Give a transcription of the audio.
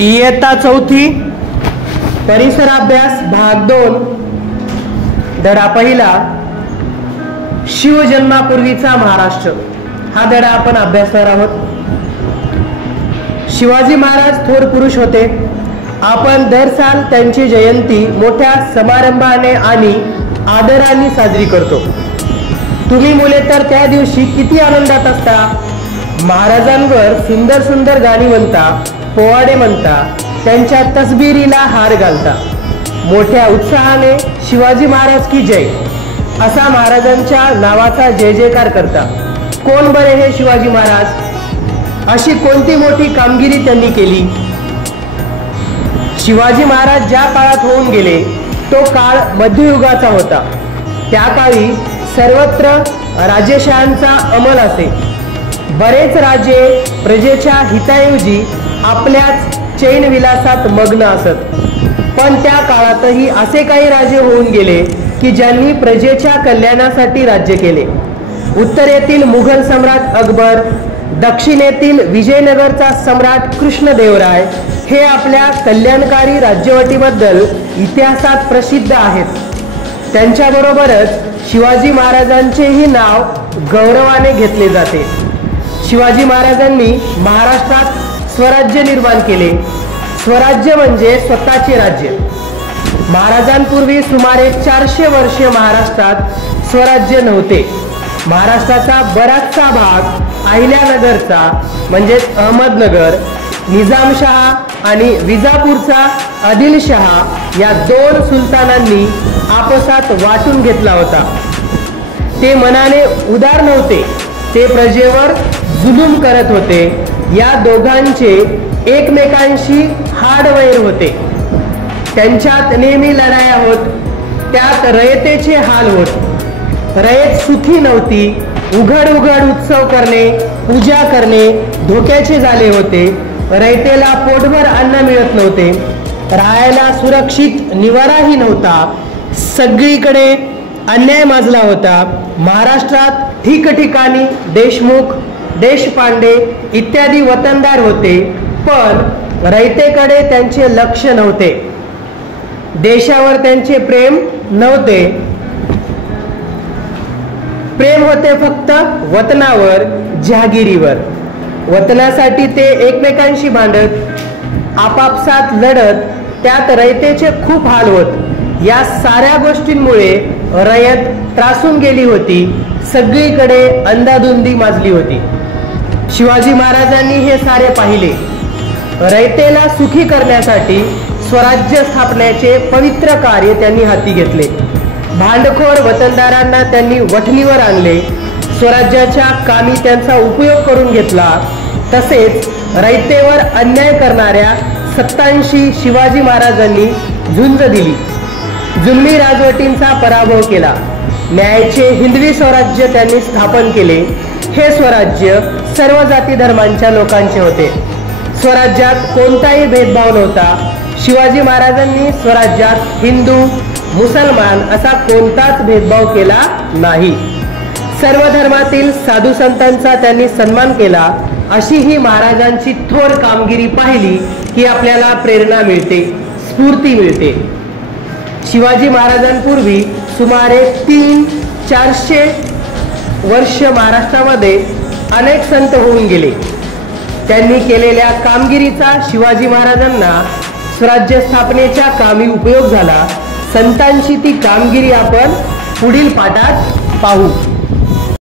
इयत्ता चौथी परिसराभ्यास भाग 2 धडा पहिला शिवजन्मापूर्वीचा महाराष्ट्र हा धडा आपण अभ्यासणार आहोत। शिवाजी महाराज थोर पुरुष होते। आपण दर साल त्यांची जयंती मोठ्या समारंभाने आणि आदराने साजरी करतो। तुम्ही मुले तर त्या दिवशी किती आनंदात असता। महाराजांवर सुंदर सुंदर गाणी म्हणता, पोवाडे म्हणता, त्यांच्या तसबिरीला हार घालता, मोठ्या उत्साहाने शिवाजी महाराज की जय असा महाराजांच्या नावाचा जय जयकार करता। कोण बरे हे शिवाजी महाराज? अशी कोणती मोठी कामगिरी त्यांनी केली? शिवाजी महाराज ज्या काळात होऊन गेले तो काळ मध्ययुगाचा होता। त्या काळी सर्वत्र राजेशांचा अंमल असे। बरेच राजे प्रजेच्या हिताऐवजी आपल्याच चैन विलासात मग्न असत। पण त्या काळातही असे काही राजे होऊन गेले की ज्यांनी प्रजेच्या कल्याणासाठी राज्य केले। उत्तरेतील मुघल सम्राट अकबर, दक्षिणेतील विजयनगरचा सम्राट कृष्णदेवराय हे आपल्या कल्याणकारी राज्यवटीबद्दल इतिहासात प्रसिद्ध आहेत। त्यांच्याबरोबरच शिवाजी महाराजांचेही नाव गौरवाने घेतले जाते। शिवाजी महाराजांनी महाराष्ट्रात स्वराज्य निर्माण केले। स्वराज्य म्हणजे स्वतःचे राज्य। महाराजांपूर्वी सुमारे 400 वर्षे महाराष्ट्रात स्वराज्य नव्हते। महाराष्ट्राचा बराचसा भाग अहिल्यानगरचा म्हणजे अहमदनगर, निजामशाह आणि विजापूरचा आदिलशाह या 2 सुलतानांनी आपसात वाटून घेतला होता। ते मनाने उदार नव्हते, ते प्रजेवर जुलूम करत होते। या दोघांचे एकमेकांशी हाडवैर होते। त्यांच्यात नेहमी लढाया होत, त्यात रयतेचे हाल होत। रयत सुखी नव्हती। उघड उघड उत्सव करणे, पूजा करणे धोक्याचे झाले होते। रयतेला पोटभर अन्न मिळत नव्हते। राहायला सुरक्षित निवाराही नव्हता। सगळीकडे अन्याय माजला होता। महाराष्ट्रात ठिकठिकाणी देशमुख, देशपांडे इत्यादी वतनदार होते, पण रयतेकडे त्यांचे लक्ष नव्हते। देशावर त्यांचे प्रेम नव्हते। प्रेम होते फक्त वतनावर, जहागिरीवर। वतनासाठी ते एकमेकांशी भांडत, आपापसात लढत, त्यात रयतेचे खूप हाल होत। या साऱ्या गोष्टींमुळे रयत त्रासून गेली होती। सगळीकडे अंधाधुंदी माजली होती। शिवाजी महाराजांनी हे सारे पाहिले। रयतेला सुखी करण्यासाठी स्वराज्य स्थापनेचे पवित्र कार्य त्यांनी हाती घेतले। भांडखोर वतनदारांना त्यांनी वठणीवर आणले। स्वराज्याच्या कामी त्यांचा उपयोग करून घेतला। तसेच रयतेवर अन्याय करणाऱ्या सत्तांशी शिवाजी महाराजांनी झुंज दिली। जुलमी राजवटींचा पराभव केला। न्यायाचे हिंदवी स्वराज्य त्यांनी स्थापन केले। हे स्वराज्य सर्व जाती धर्मांच्या लोकांचे होते। स्वराज्यात कोणताही भेदभाव नव्हता। शिवाजी महाराजांनी स्वराज्यात हिंदू, मुसलमान असा कोणताच भेदभाव केला नाही। सर्व धर्मातील साधू संतांचा त्यांनी सन्मान केला। अशी ही महाराजांची थोर कामगिरी पाहिली की आपल्याला प्रेरणा मिळते, स्फूर्ती मिळते। शिवाजी महाराजांपूर्वी सुमारे 300-400 वर्ष महाराष्ट्रामध्ये अनेक संत होऊन गेले। त्यांनी केलेल्या कामगिरीचा शिवाजी महाराजांना स्वराज्य स्थापनेच्या कामी उपयोग झाला। संतांची ती कामगिरी आपण पुढील पाठात पाहू।